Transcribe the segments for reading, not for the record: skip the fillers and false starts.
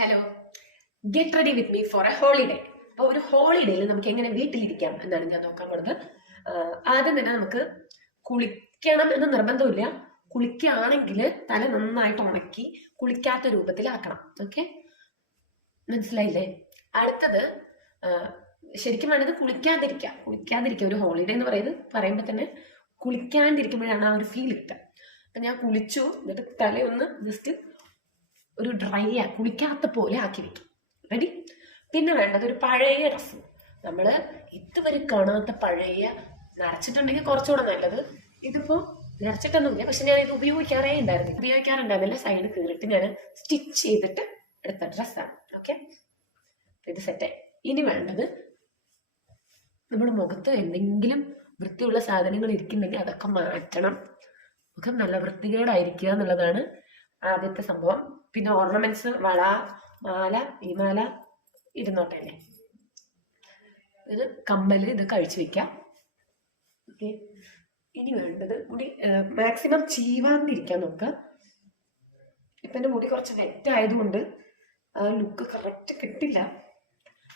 Hello, get ready with me for A holiday. അപ്പോൾ ഒരു ഹോളിഡേയിൽ നമുക്ക് എങ്ങനെ വീട്ടിലിരിക്കാം എന്നാണ് ഞാൻ നോക്കാൻ പോകുന്നത്. ആദ്യം തന്നെ നമുക്ക് കുളിക്കണം എന്ന് നിർബന്ധമില്ല. കുളിക്കുകയാണെങ്കിൽ തല നന്നായിട്ട് ഉണക്കി കുളിക്കാത്ത രൂപത്തിലാക്കണം. ഓക്കെ, മനസ്സിലായില്ലേ? അടുത്തത് ശരിക്കും വേണ്ടത് കുളിക്കാതിരിക്കുക. ഒരു ഹോളിഡേ എന്ന് പറയുമ്പോൾ തന്നെ കുളിക്കാണ്ടിരിക്കുമ്പോഴാണ് ആ ഒരു ഫീൽ കിട്ടുക. അപ്പം ഞാൻ കുളിച്ചു, എന്നിട്ട് തലയൊന്ന് ജസ്റ്റ് ഒരു കുളിക്കാത്ത പോലെ ആക്കി വെക്കും. റെഡി? പിന്നെ വേണ്ടത് ഒരു പഴയ ഡ്രസ്സ്. നമ്മൾ ഇതുവരെ കാണാത്ത പഴയ, നരച്ചിട്ടുണ്ടെങ്കിൽ കുറച്ചുകൂടെ നല്ലത്. ഇതിപ്പോ നരച്ചിട്ടൊന്നുമില്ല, പക്ഷെ ഞാൻ ഇത് ഉപയോഗിക്കാറുണ്ടായിരുന്നില്ല. സൈഡ് കീറിട്ട് ഞാൻ സ്റ്റിച്ച് ചെയ്തിട്ട് എടുത്ത ഡ്രസ്സാണ്. ഓക്കെ, ഇത് സെറ്റായി. ഇനി വേണ്ടത് നമ്മുടെ മുഖത്ത് എന്തെങ്കിലും വൃത്തിയുള്ള സാധനങ്ങൾ ഇരിക്കുന്നുണ്ടെങ്കിൽ അതൊക്കെ മാറ്റണം. മുഖം നല്ല വൃത്തികേടായിരിക്കുക എന്നുള്ളതാണ് ആദ്യത്തെ സംഭവം. പിന്നെ ഓർണമെന്റ്സ്, വള, മാല, ഈ മാല ഇരുന്നോട്ടെ അല്ലേ. ഇത് കമ്മല്, ഇതൊക്കെ അഴിച്ചു വെക്കാം. ഓക്കെ, ഇനി വേണ്ടത് മുടി മാക്സിമം ചീവാണ്ടിരിക്കാൻ നോക്കുക. ഇപ്പം എൻ്റെ മുടി കുറച്ച് വെറ്റ് ആയതുകൊണ്ട് ആ ലുക്ക് കറക്റ്റ് കിട്ടില്ല.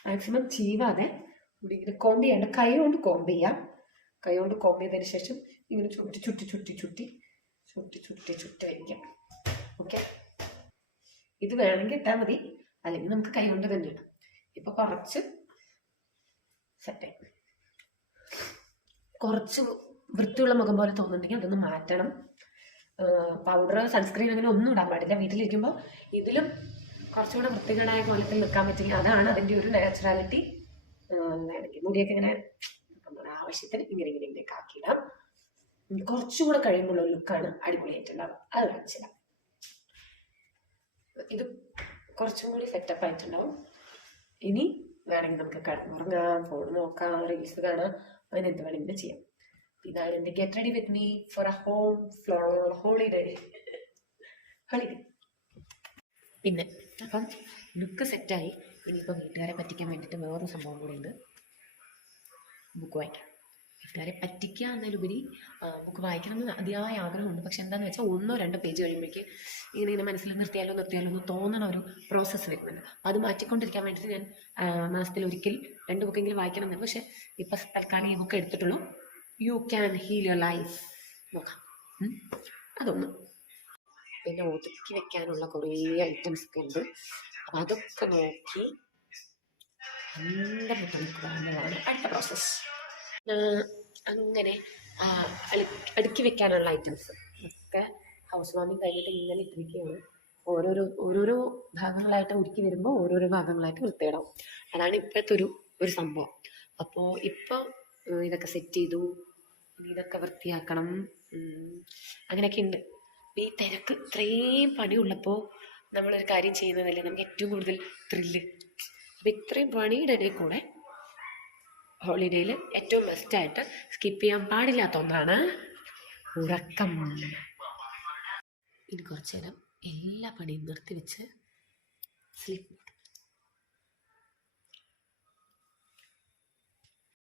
മാക്സിമം ചീവാതെ മുടി ഇങ്ങനെ കോമ്പ് ചെയ്യാണ്ട് കൈ കൊണ്ട് കോമ്പ് ചെയ്യാം. കൈ കൊണ്ട് കോമ്പ് ചെയ്തതിന് ശേഷം ഇങ്ങനെ ചുറ്റി വയ്ക്കാം. ഓക്കെ, ഇത് വേണമെങ്കിൽ ഇട്ടാൽ മതി, അല്ലെങ്കിൽ നമുക്ക് കൈ കൊണ്ട് തന്നെ ഇടാം. ഇപ്പൊ കുറച്ച് സെറ്റായി. കുറച്ച് വൃത്തിയുള്ള മുഖം പോലെ തോന്നുന്നുണ്ടെങ്കിൽ അതൊന്ന് മാറ്റണം. പൗഡർ, സൺസ്ക്രീൻ അങ്ങനെ ഒന്നും ഇടാൻ പാടില്ല. വീട്ടിലിരിക്കുമ്പോൾ ഇതിലും കുറച്ചുകൂടെ വൃത്തികേടായ കോലത്തിൽ നിൽക്കാൻ പറ്റില്ല. അതാണ് അതിൻ്റെ ഒരു നാച്ചുറാലിറ്റി. മുടിയൊക്കെ ഇങ്ങനെ നമ്മുടെ ആവശ്യത്തിന് ഇങ്ങനെയൊക്കെ ആക്കിയിടാം. കുറച്ചുകൂടെ കഴിയുമ്പോൾ ഒരു ലുക്കാണ് അടിപൊളിയായിട്ടുണ്ടാവും. അത് കാണിച്ചിടാം. ഇത് കുറച്ചും കൂടി സെറ്റപ്പ് ആയിട്ടുണ്ടാവും. ഇനി വേണമെങ്കിൽ നമുക്ക് കിടന്നുറങ്ങാം, ഫോൺ നോക്കാം, റീൽസ് കാണാം, അങ്ങനെ എന്ത് വേണമെങ്കിലും ചെയ്യാം. ഇതാണ് എൻ്റെ get ready with me for A holiday. പിന്നെ അപ്പം ലുക്ക് സെറ്റായി. ഇനിയിപ്പോൾ വീട്ടുകാരെ പറ്റിക്കാൻ വേണ്ടിയിട്ട് വേറൊരു സംഭവം കൂടെ ഉണ്ട്. ബുക്ക് വായിക്കാം. വീട്ടുകാരെ പറ്റിക്കുക എന്നതിലുപരി ബുക്ക് വായിക്കണം എന്ന് അതിയായ ആഗ്രഹമുണ്ട്. പക്ഷെ എന്താണെന്ന് വെച്ചാൽ 1-2 പേജ് കഴിയുമ്പോഴേക്ക് ഇങ്ങനെ മനസ്സിൽ നിർത്തിയാലോ എന്ന് തോന്നണ ഒരു പ്രോസസ്സ് വരുന്നുണ്ട്. അത് മാറ്റിക്കൊണ്ടിരിക്കാൻ വേണ്ടിയിട്ട് ഞാൻ മാസത്തിൽ ഒരിക്കൽ 2 ബുക്കെങ്കിലും വായിക്കണം എന്നുണ്ട്. പക്ഷെ ഇപ്പം തൽക്കാലം ഈ ബുക്ക് എടുത്തിട്ടുള്ളൂ. You can heal your life. നോക്കാം, അതൊന്ന്. പിന്നെ ഒതുക്കി വെക്കാനുള്ള കുറേ ഐറ്റംസ് ഒക്കെ ഉണ്ട്. അപ്പം അതൊക്കെ നോക്കി എൻ്റെ മുട്ട അടുത്ത പ്രോസസ്സ്. അങ്ങനെ അടുക്കി വെക്കാനുള്ള ഐറ്റംസ് ഒക്കെ ഹൗസ് വാമിങ് കഴിഞ്ഞിട്ട് ഇങ്ങനെ ഇട്ടിരിക്കുകയാണ്. ഓരോരോ ഭാഗങ്ങളായിട്ട് ഒരുക്കി വരുമ്പോൾ ഓരോരോ ഭാഗങ്ങളായിട്ട് വൃത്തിയിടാവും. അതാണ് ഇപ്പോഴത്തെ ഒരു സംഭവം. അപ്പോൾ ഇപ്പോൾ ഇതൊക്കെ സെറ്റ് ചെയ്തു. ഇനി ഇതൊക്കെ വൃത്തിയാക്കണം. അങ്ങനെയൊക്കെ ഉണ്ട്. ഈ തിരക്ക് ഇത്രയും പണിയുള്ളപ്പോൾ നമ്മളൊരു കാര്യം ചെയ്യുന്നതല്ലേ നമുക്ക് ഏറ്റവും കൂടുതൽ ത്രില്ല്. അപ്പം ഇത്രയും പണിയുടെ ഇടയിൽ കൂടെ ഹോളിഡേയിൽ ഏറ്റവും ബെസ്റ്റായിട്ട് സ്കിപ്പ് ചെയ്യാൻ പാടില്ലാത്ത ഒന്നാണ് ഉറക്കം. ഇനി കുറച്ചു നേരം എല്ലാ പണിയും നിർത്തിവെച്ച് സ്ലീപ്പ്.